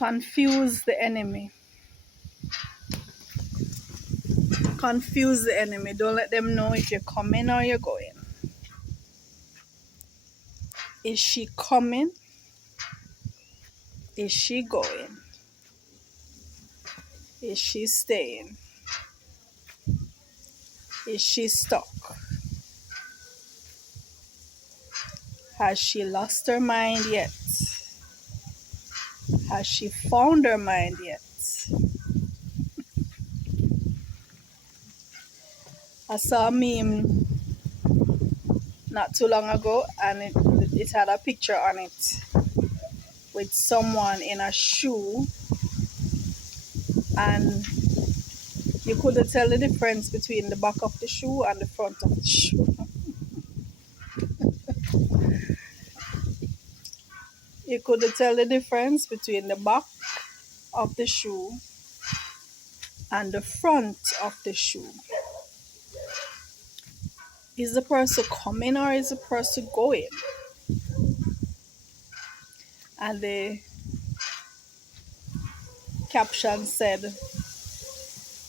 Confuse the enemy. Confuse the enemy. Don't let them know if you're coming or you're going. Is she coming? Is she going? Is she staying? Is she stuck? Has she lost her mind yet? Has she found her mind yet? I saw a meme not too long ago, and it had a picture on it with someone in a shoe, and you couldn't tell the difference between the back of the shoe and the front of the shoe. You couldn't tell the difference between the back of the shoe and the front of the shoe. Is the person coming or is the person going? And the caption said,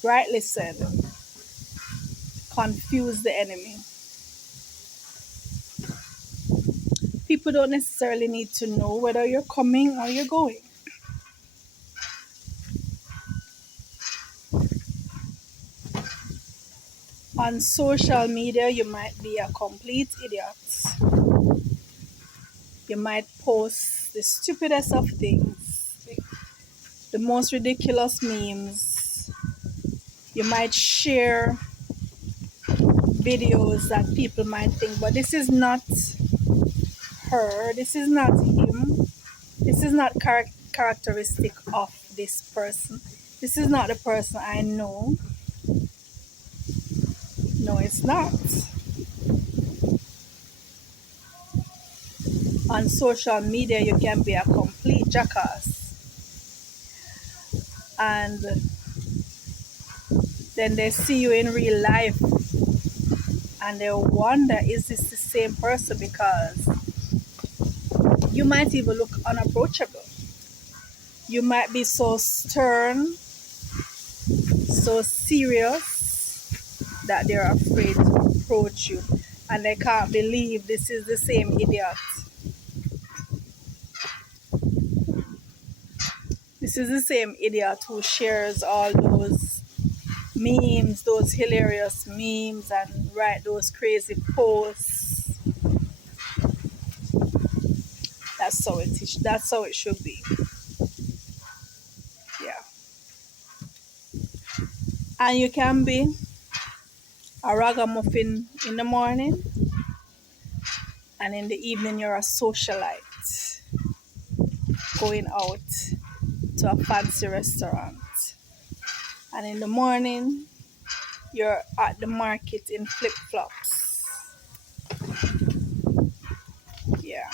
rightly said, confuse the enemy. People don't necessarily need to know whether you're coming or you're going. On social media, you might be a complete idiot. You might post the stupidest of things, the most ridiculous memes. You might share videos that people might think, but this is not her, this is not him, this is not characteristic of this person. This is not the person I know. No, it's not. On social media, you can be a complete jackass. And then they see you in real life and they wonder, is this the same person? Because you might even look unapproachable. You might be so stern, so serious that they're afraid to approach you, and they can't believe this is the same idiot. This is the same idiot who shares all those memes, those hilarious memes, and write those crazy posts. That's how it is. That's how it should be. Yeah. And you can be a ragamuffin in the morning, and in the evening you're a socialite going out to a fancy restaurant. And in the morning you're at the market in flip-flops. Yeah.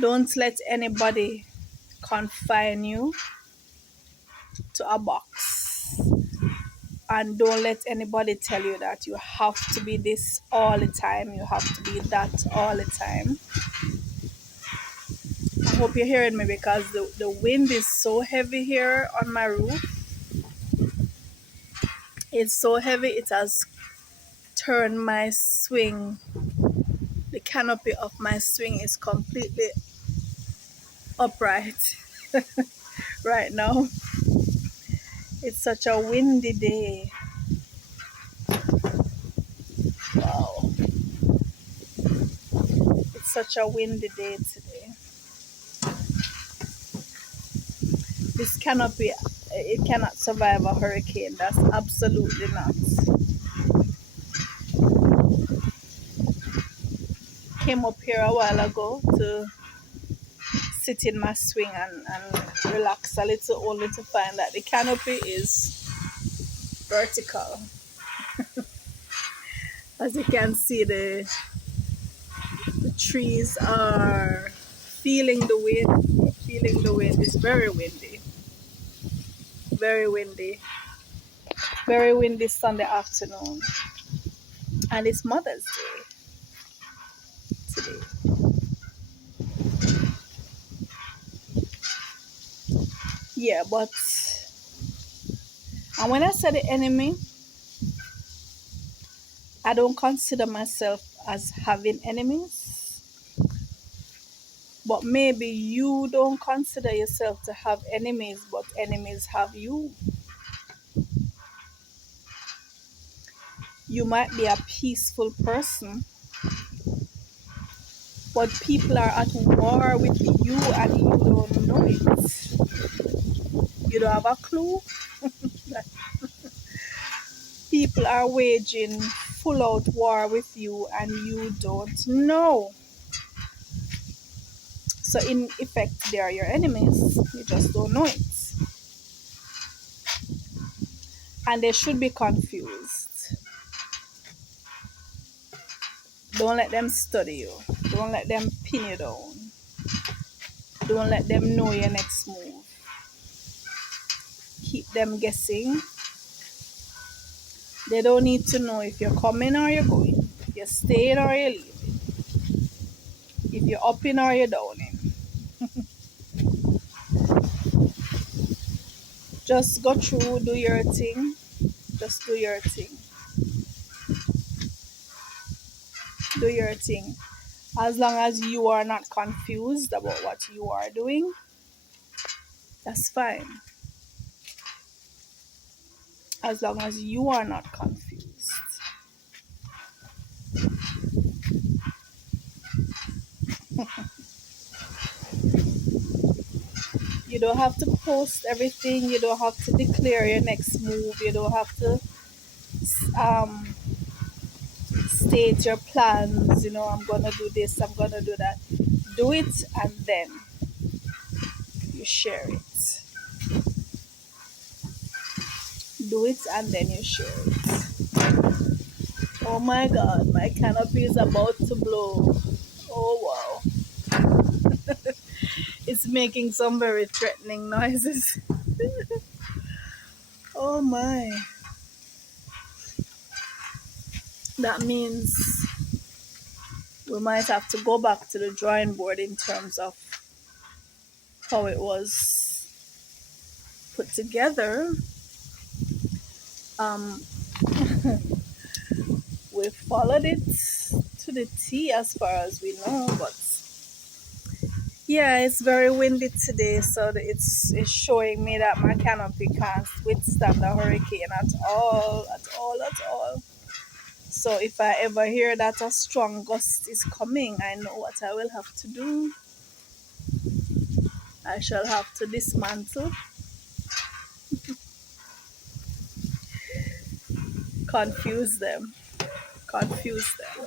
Don't let anybody confine you to a box. And don't let anybody tell you that you have to be this all the time, you have to be that all the time. I hope you're hearing me, because the wind is so heavy here on my roof. It's so heavy, it has turned my swing. The canopy of my swing is completely upright right now. It's such a windy day. Wow. It's such a windy day today. This canopy, it cannot survive a hurricane. That's absolutely not. Came up here a while ago to sit in my swing and relax a little, only to find that the canopy is vertical. As you can see, the trees are feeling the wind. Feeling the wind. It's very windy. Very windy. Very windy Sunday afternoon. And it's Mother's Day today. Yeah, but and when I say the enemy, I don't consider myself as having enemies. But maybe you don't consider yourself to have enemies, but enemies have you. You might be a peaceful person, but people are at war with you and you don't know it. You don't have a clue that people are waging full out war with you and you don't know. So, in effect, they are your enemies. You just don't know it. And they should be confused. Don't let them study you, don't let them pin you down, don't let them know your next move. Keep them guessing. They don't need to know if you're coming or you're going, if you're staying or you're leaving, if you're up in or you're down in. Just go through, do your thing. Just do your thing. Do your thing. As long as you are not confused about what you are doing, that's fine. As long as you are not confused. You don't have to post everything. You don't have to declare your next move. You don't have to um, state your plans. I'm going to do this, I'm going to do that. Do it and then you share it. Do it and then you share it. Oh my god, my canopy is about to blow. Oh wow. It's making some very threatening noises. Oh my. That means we might have to go back to the drawing board in terms of how it was put together. Um, we followed it to the T as far as we know, but yeah, it's very windy today, so it's showing me that my canopy can't withstand a hurricane at all, at all, at all. So if I ever hear that a strong gust is coming, I know what I will have to do. I shall have to dismantle, confuse them, confuse them.